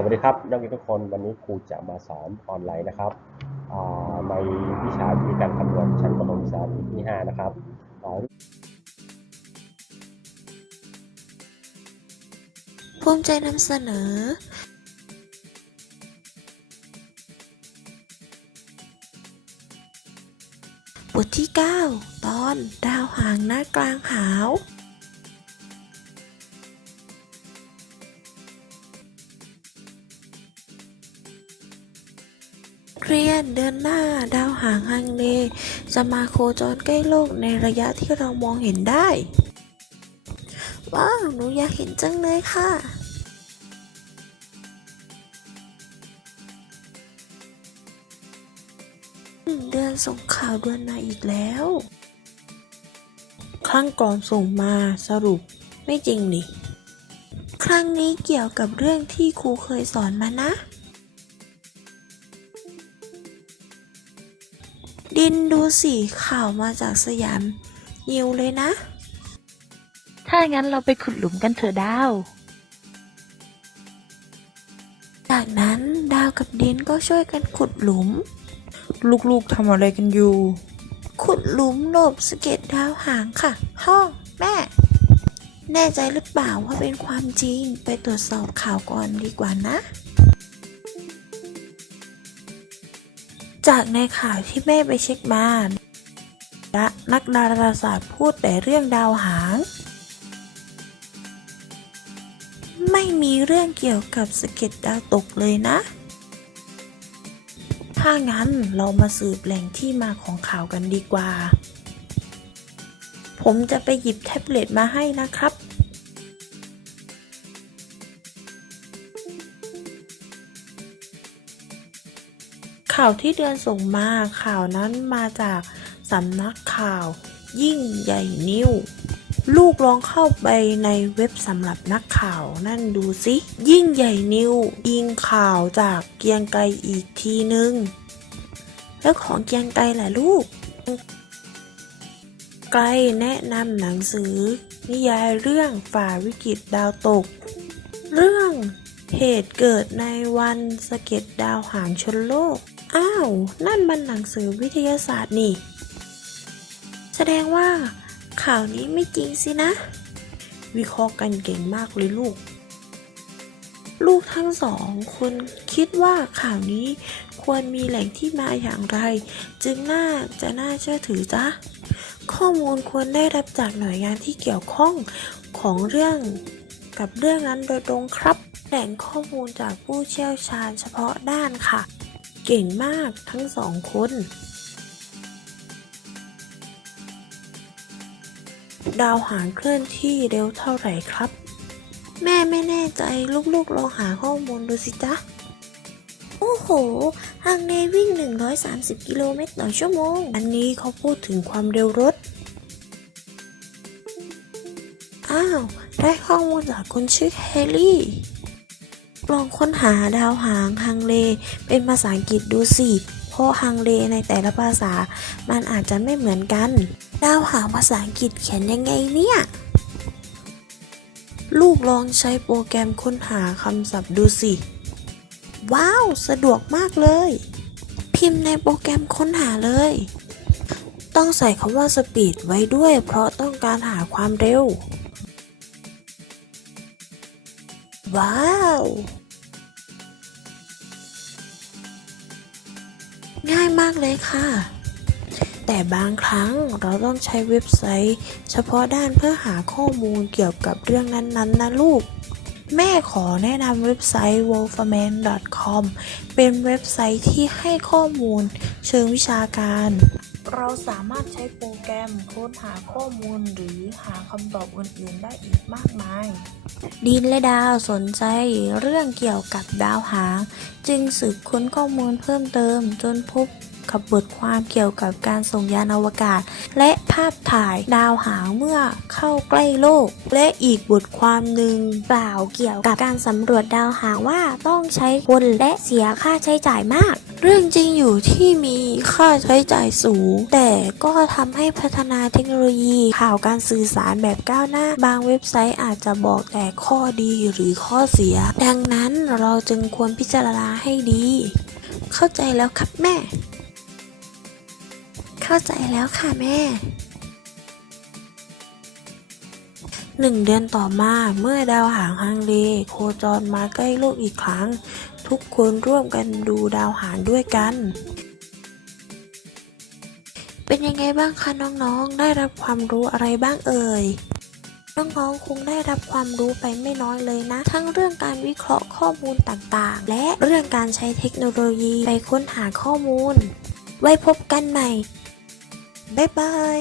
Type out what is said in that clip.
สวัสดีครับนักเรียนทุกคนวันนี้ครูจะมาสอนออนไลน์นะครับในวิชาวิธีการคำนวณชั้นประถมศึกษาปีที่ 5 นะครับภูมิใจนำเสนอ บทที่ 9 ตอนดาวหางหน้ากลางหาว เรียนเดินหน้า ดาวหางฮังเลจะมาโคจรใกล้โลกในระยะที่เรามองเห็นได้ ว้าว หนูอยากเห็นจังเลยค่ะเดือนส่งข่าวเด่วนมาอีกแล้ว ครั้งก่อนส่งมาสรุปไม่จริงนี่ ครั้งนี้เกี่ยวกับเรื่องที่ครูเคยสอนมานะ ดินดูสิข่าวมาจากสยามยิวเลยนะ ถ้างั้นเราไปขุดหลุมกันเถอะดาว จากนั้นดาวกับดินก็ช่วยกันขุดหลุม ลูกๆทำอะไรกันอยู่ ขุดหลุมหลบสะเก็ดดาวหางค่ะพ่อแม่ แน่ใจหรือเปล่าว่าเป็นความจริงไปตรวจสอบข่าวก่อนดีกว่านะ จากในข่าวที่แม่ไปเช็คมาและนักดาราศาสตร์พูดแต่เรื่องดาวหาง ไม่มีเรื่องเกี่ยวกับสะเก็ดดาวตกเลยนะ ถ้างั้นเรามาสืบแหล่งที่มาของข่าวกันดีกว่า ผมจะไปหยิบแท็บเล็ตมาให้นะครับ ข่าวที่เดือนส่งมาข่าวนั้นมาจากสำนักข่าวยิ่งใหญ่นิวลูกลองเข้าไปในเว็บสำหรับนักข่าวนั่นดูสิ ยิ่งใหญ่นิวยิงข่าวจากเกียงไกรอีกทีนึง แล้วของเกียงไกรล่ะลูก ไกลแนะนำหนังสือ นิยายเรื่องฝ่าวิกฤตดาวตก เรื่องเหตุเกิดในวันสะเก็ดดาวหางชนโลก อ้าว นั่นมันหนังสือวิทยาศาสตร์นี่ แสดงว่า ข่าวนี้ไม่จริงสินะ วิเคราะห์กันเก่งมากเลยลูก ลูกทั้งสองคนคิดว่าข่าวนี้ควรมีแหล่งที่มาอย่างไร จึงน่าจะน่าเชื่อถือจ๊ะข้อมูลควรได้รับจากหน่วยงานที่เกี่ยวข้องของเรื่องกับเรื่องนั้นโดยตรงครับ แหล่งข้อมูลจากผู้เชี่ยวชาญเฉพาะด้านค่ะ เก่งมากทั้งสองคน ดาวหางเคลื่อนที่เร็วเท่าไหร่ครับ แม่ไม่แน่ใจลูกๆลองหาข้อมูลดูสิจ๊ะ โอ้โหทางเนวิ่ง 130 กิโลเมตรต่อชั่วโมง อันนี้เขาพูดถึงความเร็วรถ อ้าว ได้ข้อมูลจากคนชื่อแฮร์รี่ ลองค้นหาดาวหางฮังเล เป็นภาษาอังกฤษดูสิ เพราะฮังเลในแต่ละภาษา มันอาจจะไม่เหมือนกัน ดาวหางภาษาอังกฤษเขียนยังไงเนี่ย ลูกลองใช้โปรแกรมค้นหาคำศัพท์ดูสิ ว้าว สะดวกมากเลย พิมพ์ในโปรแกรมค้นหาเลย ต้องใส่คำว่าสปีดไว้ด้วย เพราะต้องการหาความเร็วว้ ง่ายมากเลยค่ะ แต่บางครั้งเราต้องใช้เว็บไซต์ เฉพาะด้านเพื่อหาข้อมูลเกี่ยวกับเรื่องนั้นๆนะลูก แม่ขอแนะนำเว็บไซต์ wolferman.com เป็นเว็บไซต์ที่ให้ข้อมูลเชิงวิชาการ เราสามารถใช้โปรแกรมค้นหาข้อมูลหรือหาคำตอบอื่นๆได้อีกมากมาย ดินและดาวสนใจเรื่องเกี่ยวกับดาวหาง จึงสืบค้นข้อมูลเพิ่มเติมจนพบกับบทความเกี่ยวกับการส่งยานอวกาศ และภาพถ่ายดาวหางเมื่อเข้าใกล้โลก และอีกบทความหนึ่งกล่าวเกี่ยวกับการสำรวจดาวหางว่าต้องใช้คนและเสียค่าใช้จ่ายมาก เรื่องจริงอยู่ที่มีค่าใช้จ่ายสูง แต่ก็ทำให้พัฒนาเทคโนโลยีข่าวการสื่อสารแบบก้าวหน้า บางเว็บไซต์อาจจะบอกแต่ข้อดีหรือข้อเสีย ดังนั้นเราจึงควรพิจารณาให้ดี เข้าใจแล้วครับแม่ เข้าใจแล้วค่ะแม่หนึ่งเดือนต่อมาเมื่อดาวหางฮังเลโคจรมาใกล้โลกอีกครั้ง ทุกคนร่วมกันดูดาวหางด้วยกัน เป็นยังไงบ้างคะน้องๆ ได้รับความรู้อะไรบ้างเอ่ย น้องๆ คงได้รับความรู้ไปไม่น้อยเลยนะ ทั้งเรื่องการวิเคราะห์ข้อมูลต่างๆ และเรื่องการใช้เทคโนโลยีไปค้นหาข้อมูล ไว้พบกันใหม่ บ๊ายบาย